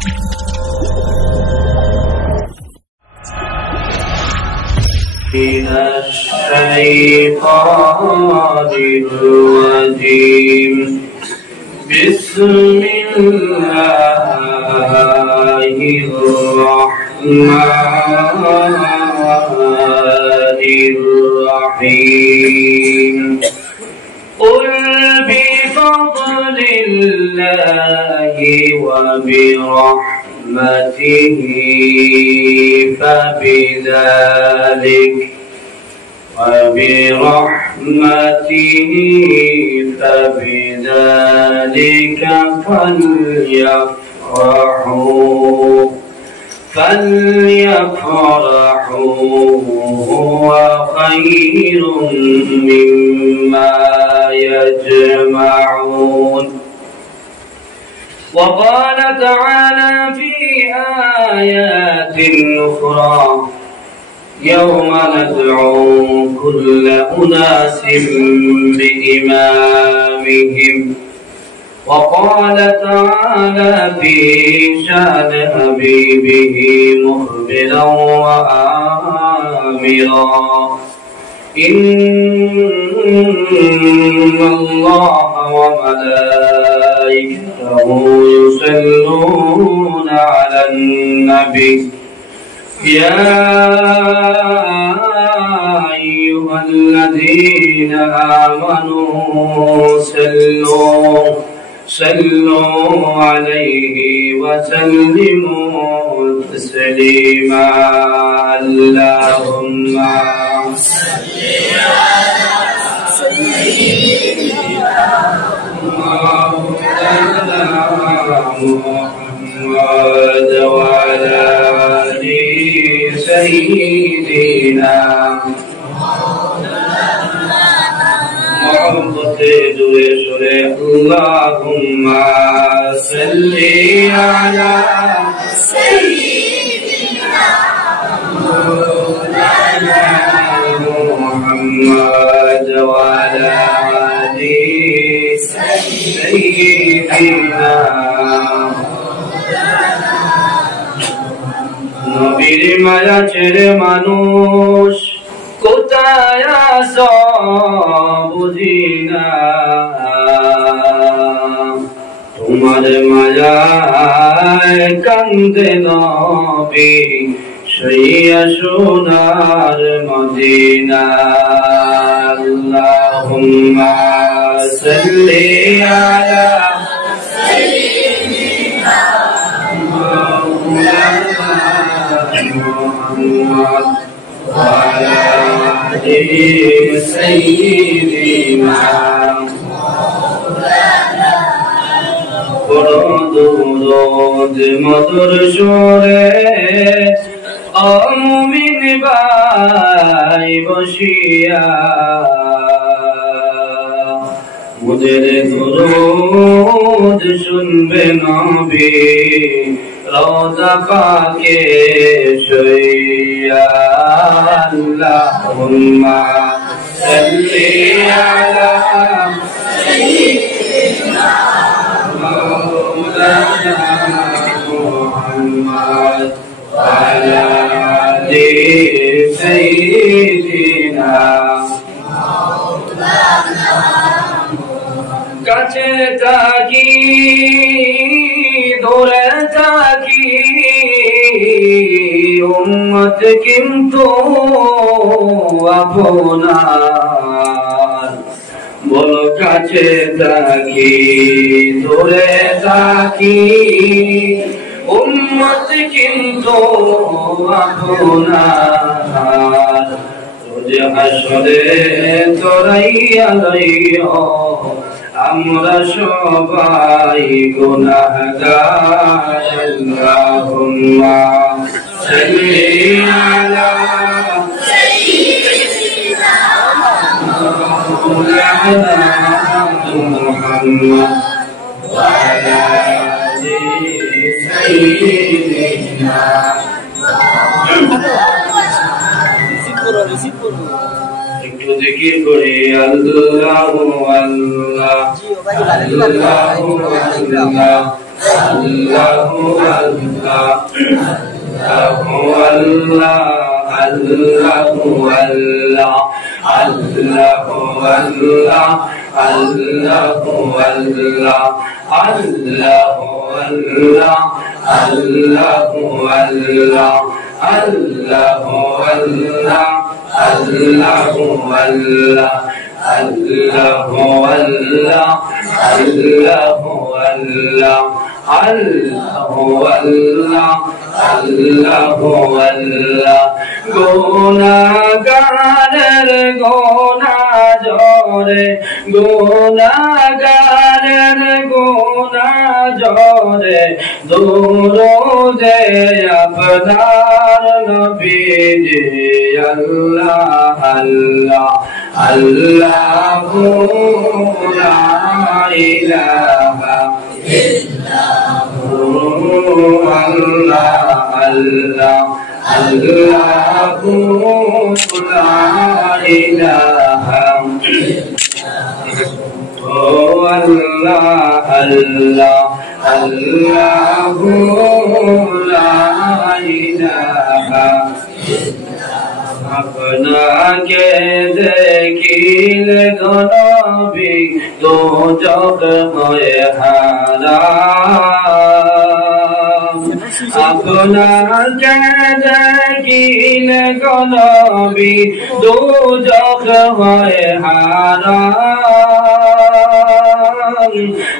من الشيطان الرجيم بسم الله الرحمن الرحيم قل بفضل الله وبرحمته فبذلك فليفرحوا هو خير مما يجمعون وقال تعالى في آيات أخرى يوم ندعو كل أناس بإمامهم وقال تعالى في شأن حبيبه مخبرا وآمرا إن الله وملائكته يصلون على النبي يا أيها الذين آمنوا صلوا عليه وسلموا تسليما اللهم صل على سيدنا مولانا محمد وعلى آل سيدنا محمد اللهم صل على سيدنا مولانا محمد وعلى آل سيدنا নবীর মায়া ছেড়ে মানুষ কোথায় আসো বুঝি না তোমার মায়ায় কান্দে নবী শুইয়া সোনার মদিনা আল্লাহুম্মা সাল্লি আলা সাইয়্যিদিনা মাওলানা মুহাম্মদ ওয়া আলা আলি সাইয়্যিদিনা মাওলানা দরুদ মধুর সুরে মুমিন ভাই বসিয়া মুদের দরুদ শুনবে নবী রওজা পাকে শুইয়া আল্লাহুম্মা সাল্লি আলা সাইয়্যিদিনা মাওলানা মুহাম্মদ ওয়া আলা আলি সাইয়্যিদিনা মাওলানা কাছে থাকি দূরে থাকি উম্মত কিন্তু আপনার বলো কাছে থাকি দূরে থাকি উম্মত কিন্তু আপনার রোজ হাসরে তোরাইয়া লইও আমরা সবাই গুনাহগার আল্লাহুম্মা সাল্লি আলা সাইয়্যিদিনা মাওলানা মুহাম্মদ ওয়া আলা আলি সাইয়্যিদিনা একটু জিকির করি আল্লাহু আল্লাহ আল্লাহু আল্লাহ Allahu Allah, Allahu Allah, Allahu Allah, Allahu Allah, Allahu Allah, Allahu Allah, Allahu Allah, Allahu Allah, Allahu Allah, Allahu Allah, Allahu Allah, Allahu Allah, Allahu Allah, গুনাহগারের গুনাহ জরে, গুনাহগারের গুনাহ জরে, দুরূদে আপনার নবীজি আল্লাহ আল্লাহ আল্লাহু লা ইলাহা ইল্লাহু আল্লাহ আল্লাহ আল্লাহু লা ইলাহা ও আল্লাহ আল্লাহ আল্লাহু লা ইলাহা আপনাকে দেখিলে গনবি দোজখ হয়ে হারাম, আপনাকে দেখিলে গনবি দোজখ হয়ে হারাম,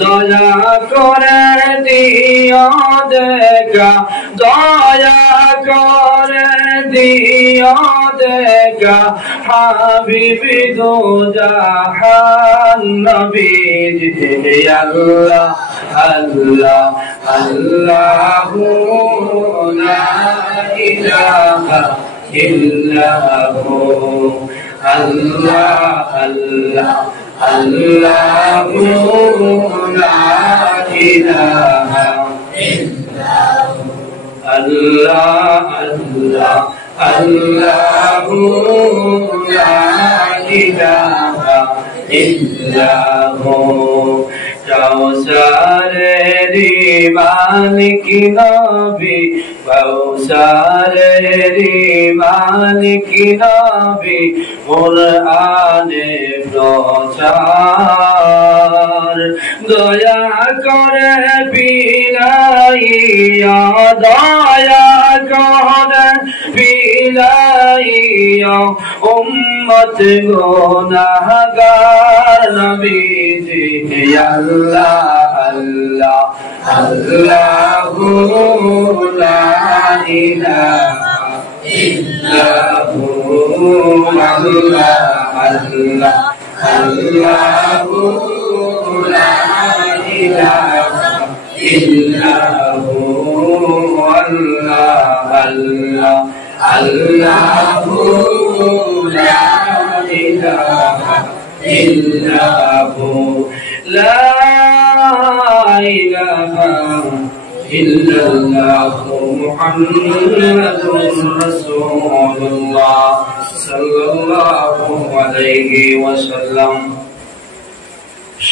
দয়া করে দিও দেখা, দয়া করে দিও দেখা, হাবিবি দো জাহান নবীজি আল্লাহ আল্লাহ আল্লাহু লা ইলাহা ইল্লাহু আল্লাহ আল্লাহ আল্লাহু লা ইলাহা ইল্লাহু আল্লাহ আল্লাহ আল্লাহু লা ইলাহা ইল্লাহু কাউসারেরি মালিক নবী, কাউসারেরি মালিক নবী, কুরআনে প্রচার, দয়া করে বিলাইয়া, দয়া করে বিলাইয়া উম্মত গুনাহগার নবীজি আল্লাহ আল্লাহ আল্লাহু লা ইলাহা ইল্লাহু আল্লাহ আল্লাহ আল্লাহু লা ইলাহা ইল্লাহু আল্লাহ আল্লাহ আল্লাহু লা ইলাহা ইল্লাহু লা ইলাহা ইল্লাল্লাহু মুহাম্মাদুর রাসূলুল্লাহ সাল্লাল্লাহু আলাইহি ওয়াসাল্লাম।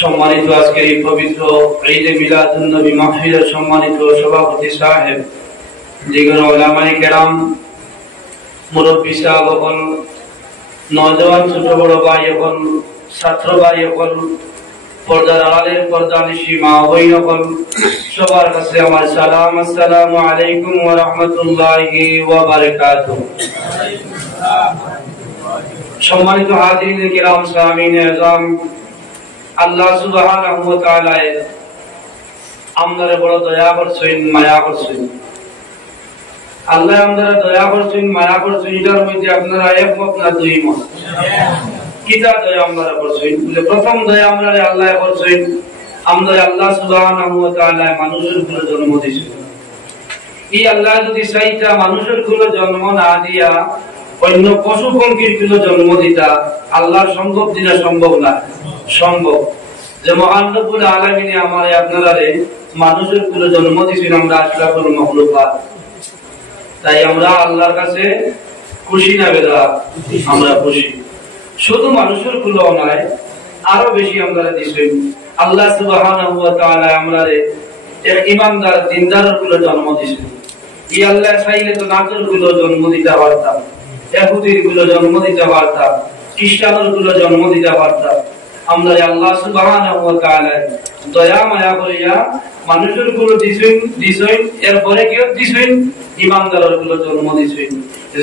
সম্মানিত আজকের এই পবিত্র ঈদে মিলাদুন নবী মাহফিলের সম্মানিত সভাপতি সাহেব, দিগর উলামায়ে কেরাম, মুরব্বী সাহেবগণ, নওজোয়ান ছোট বড় ভাই এখন, ছাত্র ভাই এখন, পর্দার আড়ালের পর্দানিশী মা বোন, সবার কাছে আমার সালাম, আসসালামু আলাইকুম ওয়া রাহমাতুল্লাহি ওয়া বারাকাতুহু। সম্মানিত হাজিরিন কিরাম, সামিনে আযম, আল্লাহ সুবহানাহু ওয়া তাআলা আমরারে বড় দয়া করছেন, মায়া করছেন। আল্লাহ আমরারে দয়া করছেন, মায়া করছেন, এটার মধ্যে আপনারা একমত না দুই মত? কিতা দয়া আমরা করছেন? প্রথম দয়া আমরা আল্লাহ করছেন, আমরা আল্লাহ সুবহানাহু ওয়া তাআলা মানুষের কুলে জন্ম দিয়েছেন। এই আল্লাহ যদি চাইতা মানুষের কুলে জন্ম না দিয়া অন্য পশু পঙ্খির কুলে জন্ম দিতা, আল্লাহর সম্ভব দিনা সম্ভব না? সম্ভব। যে মহান রব্বুল আলামিন আমারে আপনারারে মানুষের কুলে জন্ম দিয়েছেন, আমরা আশরাফুল মাখলুকাত। তাই আমরা আল্লাহর কাছে খুশি না বেদা? আমরা খুশি। শুধু মানুষের কুলো নয়, আরো বেশি আমরা দিছেন। আল্লাহ সুবহানাহু ওয়া তাআলা আমারে এক ইমানদার দিনদারের গুলো জন্ম দিয়েছেন। ই আল্লাহ চাইলে তো নাচর গুলো জন্ম দিতে পারতাম, ইহুদির গুলো জন্ম দিতে পারতাম, খ্রিস্টানের গুলো জন্ম দিতে পারতাম। আমরা আল্লাহ সুবহানাহু ওয়া তাআলা দয়া মায়া করিয়া মানুষের গুলো দিছেন, এরপরে কেউ দিছেন ইমানদারের গুলো জন্ম দিছেন।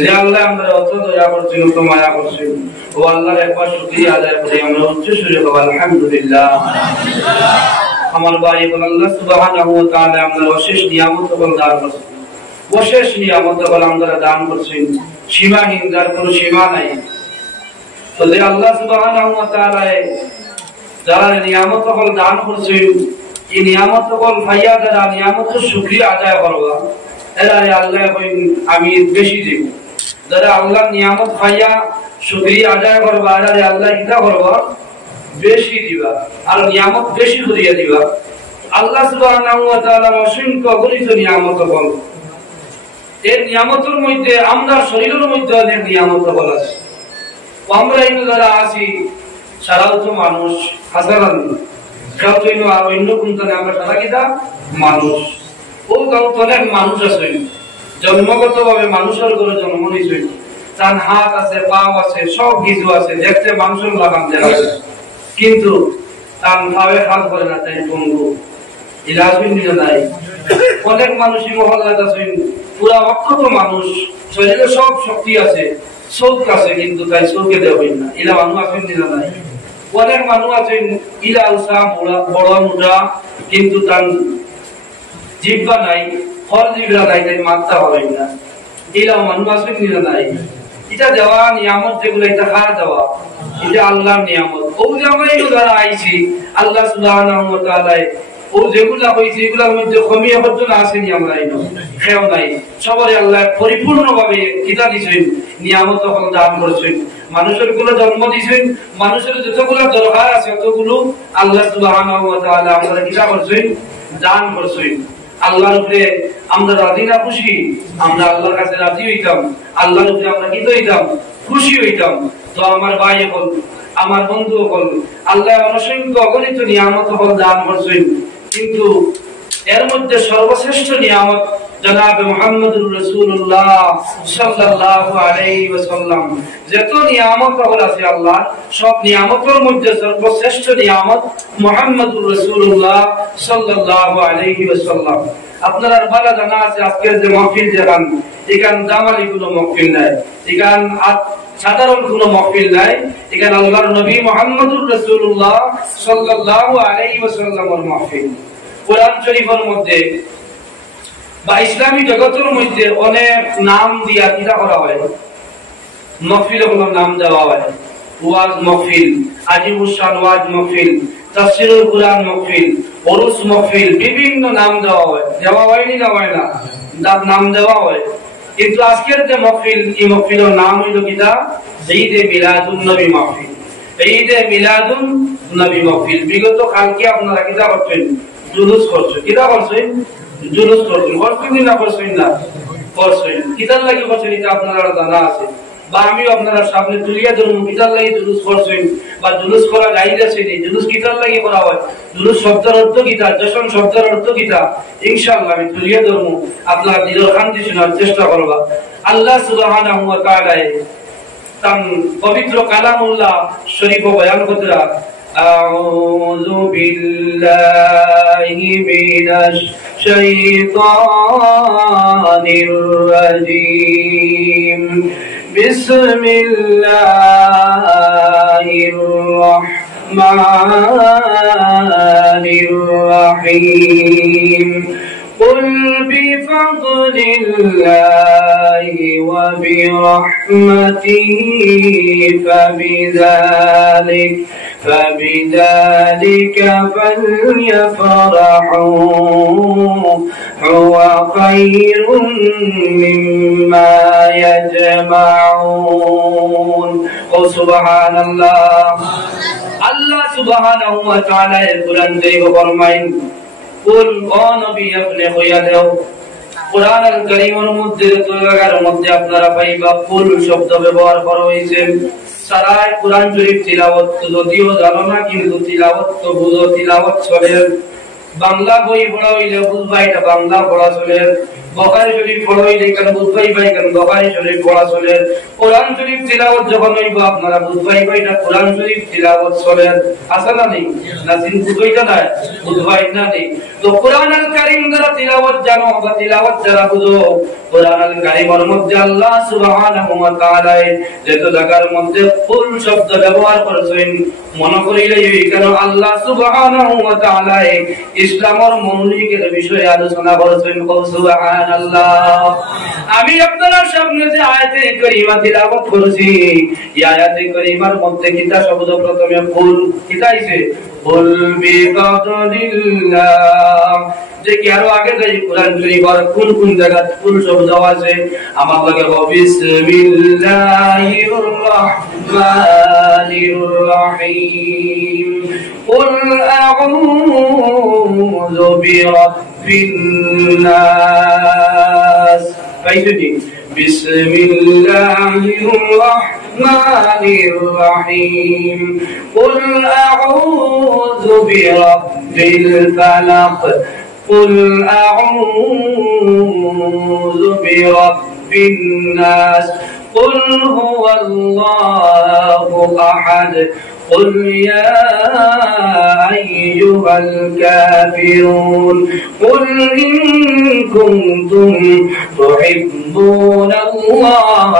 যে আল্লাহ আমরা অত দয়া করছেন, অত মায়া করছেন, ও আল্লাহর একবার শুকরিয়া আদায় করি আমরা উচ্চ সুরে বলি আলহামদুলিল্লাহ। আমার ভাই বলেন আল্লাহ সুবহানাহু ওয়া তাআলা আমরা অশেষ নিয়ামত দান করছেন, অশেষ নিয়ামত আমরা দান করছেন, সীমাহীন, যার কোনো সীমা নাই। তো যে আল্লাহ সুবহানাহু ওয়া তাআলা যারা নিয়ামত দান করছেন, এই নিয়ামত ভাইয়া যারা নিয়ামতের শুকরিয়া আদায় করবা, এরা আল্লাহ আমি বেশি দিব। যারা আল্লাহ নিয়ামত ভাইয়া শুকরিয়া আদায় করবা, এরা আল্লাহ ইচ্ছা করবা বেশি দিবা, আর নিয়ামত বেশি করিয়া দিবা। আল্লাহ সুবহানাহু ওয়া তাআলার অসংখ্য অগণিত নিয়ামত বল, এই নিয়ামতের মধ্যে আমরা শরীরের মধ্যে অনেক নিয়ামত বল আছে। আমরা এই যারা আছি সারাও তো মানুষ, হাজারান কেউ তো আর অন্য কোনটা আমরা সারা কিতা মানুষ। ও গাঁও তো অনেক মানুষ আছে, জন্মগত ভাবে মানুষের ঘরে জন্ম নিয়েছে, তার হাত আছে, পাও আছে, সব কিছু আছে, দেখতে মানুষের লাগাম দেখা যায়, কিন্তু তার ভাবে হাত করে না, তাই পঙ্গু ইলাজ নাই। অনেক মানুষই মহল্লাতে আছেন পুরা অক্ষত মানুষ, শরীরে সব শক্তি আছে, চোখ আছে, কিন্তু তাই চোখে দেবেন না, ইলা মানুষ আছেন না নাই। অনেক মানুষ আছেন ইলা উষা বড় মোটা, কিন্তু তার জিহ্বা নাই, ফল জিহ্বা নাই, তাই মাত্রা হবেন না, ইলা মানুষ আছেন না নাই। এটা দেওয়া নিয়ামত যেগুলো, এটা খাওয়া দেওয়া, এটা আল্লাহর নিয়ামত। ও যে আমরা যারা আইছি আল্লাহ সুবহানাহু ওয়া তাআলা ও যেগুলা হইছে এগুলোর মধ্যে কমিয়ে পর্যন্ত আসেনি, আমরা খেয়াল নাই। সবাই আল্লাহ পরিপূর্ণভাবে কিতা দিছেন, নিয়ামত দান করছেন, মানুষের গুলো জন্ম দিছেন, মানুষের যতগুলো দরকার আছে ততগুলো আল্লাহ সুবহানাহু ওয়া তাআলা আমরা কিতা করছেন, দান করছেন। আল্লাহর উপরে আমরা রাজি না খুশি? আমরা আল্লাহর কাছে রাজি হইতাম, আল্লাহর উপরে আমরা কি হইতাম, খুশি হইতাম। তো আমার ভাই হল, আমার বন্ধু হল, আল্লাহ অসংখ্য অগণিত নিয়ামত দান করছেন, কিন্তু এর মধ্যে সর্বশ্রেষ্ঠ নিয়ামত জনাবে মুহাম্মদুর রাসূলুল্লাহ সাল্লাল্লাহু আলাইহি ওয়াসাল্লাম। যত নিয়ামত আছে আল্লাহ, সব নিয়ামতের মধ্যে সর্বশ্রেষ্ঠ নিয়ামত মুহাম্মদুর রাসূলুল্লাহ সাল্লাল্লাহু আলাইহি ওয়াসাল্লাম। আপনারা ভালো জানা আছে আজকের যে মাহফিল যেখান, এখান দামালি কোনো মাহফিল নাই, এখান সাধারণ কোনো মাহফিল নাই, এখানে আল্লাহর নবী মুহাম্মদুর রাসূলুল্লাহ সাল্লাল্লাহু আলাইহি ওয়াসাল্লামের মাহফিল। কোরআন শরীফের মধ্যে বা ইসলামী জগতের মধ্যে অনেক নাম দিয়া কিতা করা হয়, মাহফিল গুলোর নাম দেওয়া হয়। ওয়াজ মাহফিল, আজিবুস শান ওয়াজ মাহফিল, তাফসীরুল কুরআন মাহফিল, উরুস মাহফিল, বিভিন্ন নাম দেওয়া হয়। দেওয়া হয়নি না হয় না, নাম দেওয়া হয়। কিন্তু আজকের যে মাহফিল, এই মাহফিলের নাম হইল কিতা, ঈদে মিলাদুন নবী মাহফিল। ঈদে মিলাদুন নবী মাহফিল। বিগত কালকে আপনারা কিতা করছেন, জুলুস করছেন, কিতা করছেন, জুলুস করছেন, করছেন না করছেন না করছেন। কিতার লাগি করছেন এটা আপনারা জানা আছে, বা আমি আপনারা সামনে তুলিয়া ধরুন কিতার লাগি জুলুস করছেন, বা জুলুস করা গাইড আছে। জুলুস কিতার লাগি করা হয়, জুলুস শব্দের অর্থ কিতা, জশন শব্দের অর্থ কিতা, ইনশাআল্লাহ আমি তুলিয়া ধরুন, আপনারা দিলের শান্তি শোনার চেষ্টা করবা। আল্লাহ সুবহানাহু ওয়া তাআলা তার পবিত্র কালামুল্লাহ শরীফ বয়ান করতেরা, أعوذ بالله من الشيطان الرجيم بسم الله الرحمن الرحيم قل بفضل الله وبرحمته فبذلك فليفرحوا هو خير مما يجمعون سبحان الله আল্লাহ সুবহানাহু ওয়া তাআলা এর কোরআন শরীফ ফরমায়েন, কুল ও নবী আপনি কইয়া দাও, কোরআনুল কারীমের মধ্যে জায়গার মধ্যে আপনারা পাইবা কুল শব্দ ব্যবহার করা হয়েছে। সারা কোরআন শরীফ তিলাওয়াত যদিও জানো না, কিন্তু তিলাওয়াত তো বুঝো, তিলাওয়াত চলে। বাংলা বই পড়া হইলে বুঝবা এটা বাংলা পড়া চলে, বুখারী শরীফ পড়া হইলে কেন বুঝবাই ভাই কেন বুখারী শরীফ পড়া চলে, কোরআন শরীফ তিলাওয়াত যখন হইব আপনারা বুঝবাই ভাই এটা কোরআন শরীফ তিলাওয়াত চলে। আছে না নেই? না জিন বুঝাইতা না বুঝবাই না নেই। তো কোরআন আল কারীম যারা তিলাওয়াত জানো বা তিলাওয়াত যারা বুঝো, কোরআন আল কারীমের মধ্যে আল্লাহ সুবহানাহু ওয়া তাআলা যত জায়গার মধ্যে কুল শব্দ ব্যবহার করেছেন মনে করিলে কেন আল্লাহ সুবহানাহু ওয়া তাআলা ইসলামের মৌলিকের বিষয়ে আলোচনা করেছেন। সুবহানাল্লাহ। আমি আপনাদের সামনে যে আয়াতে কারিমা তিলাওয়াত করেছি, এই আয়াতে কারিমার মধ্যে কিতা শব্দ প্রথমে কুল কিতা আইছে? কুল বিকাদিল্লাহ। যে কি আরো আগে যাই কোরআন শরীফের কোন কোন জায়গা কুল শব্দ আছে আমার লাগে বিসমিল্লাহির রাহমানির রহিম। কুল আউযু বিরাব্বিন নাস। পাইছেন? বিসমিল্লাহির রাহমানির রহিম। কুল আউযু বিরাব্বিল ফালাক। قل أعوذ برب الناس. قل هو الله أحد. قل يا أيها الكافرون. قل إن كنتم تحبون الله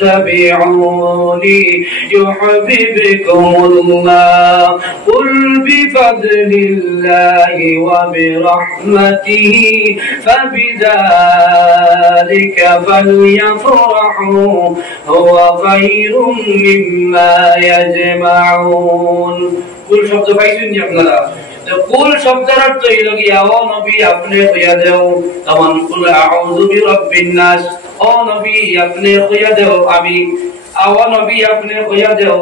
فاتبعوني يحببكم الله. قل بفضل الله وبرحمته فبذلك فليفرحوا هو خير مما يجمعون. কুল শব্দ পাইছেন নি আপনারা? কুল শব্দের অর্থ হইল কি ও নবী আপনি কইয়া দেও, তখন কুল আউযু বিরাব্বিন নাস। ও নবী আপনি কইয়া দেও, আমি ও নবী আপনি কইয়া দেও,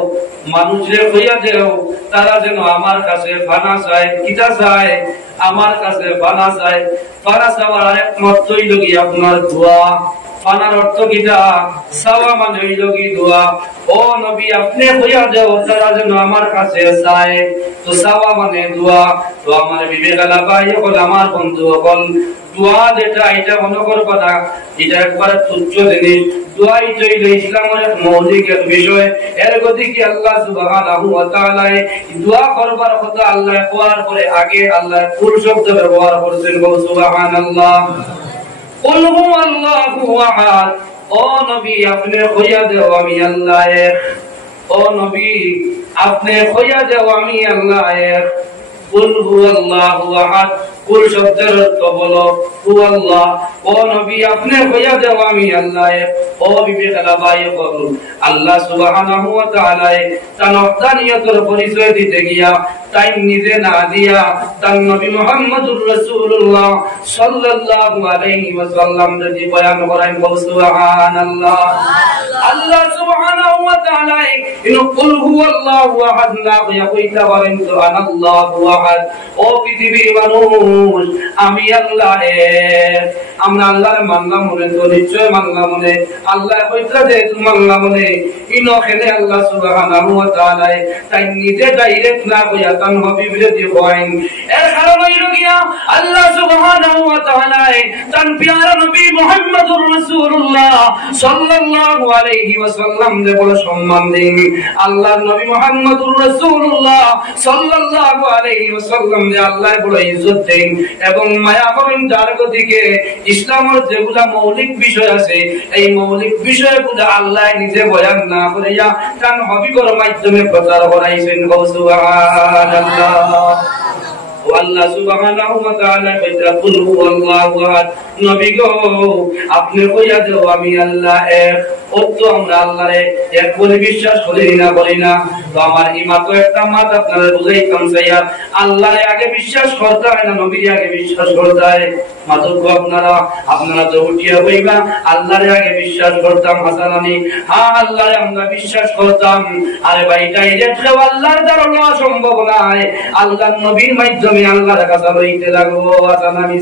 মানুষের কইয়া দেও তারা যেন আমার কাছে ফানা চায়। কিতা চায়? আমার কাছে ফানা চায়। ফানা চাওয়ার একমাত্র হইল কি আপনার দোয়া। ফানার অর্থ কিটা? চাওয়া মানে হইল কি দোয়া। ও নবী আপনি কইয়া দেও তারা যেন আমার কাছে চায়। তো চাওয়া মানে দোয়া। তো আমার বিবেকালা ভাই হল আমার বন্ধু হল, দোয়া যেটা এটা মনে করবা না, এটা একবার তুচ্ছ জিনিস। দোয়া এটা ইসলামের এক মৌলিক এক বিষয়। এর গতি কি আল্লাহ সুবহানাহু ওয়া তাআলা দোয়া করবার কথা আল্লাহ কোয়ার পরে আগে আল্লাহ কুল শব্দ ব্যবহার করেছেন। সুবহানাল্লাহ। কুল হুয়াল্লাহু আহাদ। ও নবী আপনি কইয়া দেও আমি আল্লাহ এক। ও নবী আপনি কইয়া দেও আমি আল্লাহ এক। কুল হুয়াল্লাহু আহাদ। কুল শব্দের অর্থ হলো হু আল্লাহ। ও নবী আপনি কইয়া দেও আমি আল্লাহ এক। ও বিবেকালা ভাই বলু আল্লাহ সুবহানাহু ওয়া তাআলা তার ওহদানিয়তের পরিচয় দিতে গিয়া তাই নিজে না দিয়া তার নবী মুহাম্মদুর রাসূলুল্লাহ সাল্লাল্লাহু আলাইহি ওয়াসাল্লাম যদি বয়ান করেন। সুবহানাল্লাহ। আল্লাহ সুবহানাহু ওয়া তাআলা ইনো কুল হুয়াল্লাহু আহাদ না কইতা বলেন তো আনাল্লাহু আহাদ। ও পৃথিবীর মানুষ আমি আল্লাহ এক। আমরা আল্লাহর মানলাম মনে তো নিশ্চয় মানলাম মনে। আল্লাহ কইতা যে তুমি মানলাম মনে ইনো খেলে আল্লাহ সুবহানাহু ওয়া তাআলা তাই নিজে ডাইরেক্ট না কইয়া তান নবী বিরোধী কইন। এর কারণ হইল গিয়া আল্লাহ সুবহানাহু ওয়া তাআলা তান প্যারা নবী মুহাম্মদুর রাসূলুল্লাহ সাল্লাল্লাহু আলাইহি ওয়াসাল্লাম যে বড় সম্মান দেন। আল্লাহর নবী মুহাম্মদুর রাসূলুল্লাহ সাল্লাল্লাহু আলাইহি ওয়াসাল্লাম যে আল্লাহ বড় ইজ্জত দেন এবং মায়া করেন যার গতিকে ইসলামের যেগুলা মৌলিক বিষয় আছে এই মৌলিক বিষয়গুলো আল্লাহ নিজে বয়ান না করিয়া তার হাবিবের মাধ্যমে প্রচার করাইছেন। সুবহানাল্লাহ। আল্লাহ সুবহানাহু ওয়া তাআলা কইতা কুল হুয়াল্লাহু আহাদ। নবী গো আপনি কইয়া দেও আমি আল্লাহ এক। ও তো আমরা আল্লাহরে এক বলে বিশ্বাস করি না বলি না। তো আমার ঈমান তো একটা মাত আপনারা বুঝাইতাম চাইয়া আল্লাহরে আগে বিশ্বাস করতে হয় না নবীর আগে বিশ্বাস করতে হয়? মাতব্য আপনারা তো উঠিয়া কইবা আল্লাহরে আগে বিশ্বাস করতাম হাসানানি। হ্যাঁ আল্লাহরে আমরা বিশ্বাস করতাম। আরে ভাই ডাইরেক্ট আল্লাহর দ্বারা হওয়া সম্ভব নয়। আল্লাহর নবীর মাধ্যমে আল্লাহর কাছে লইতে লাগবো হাসানানি।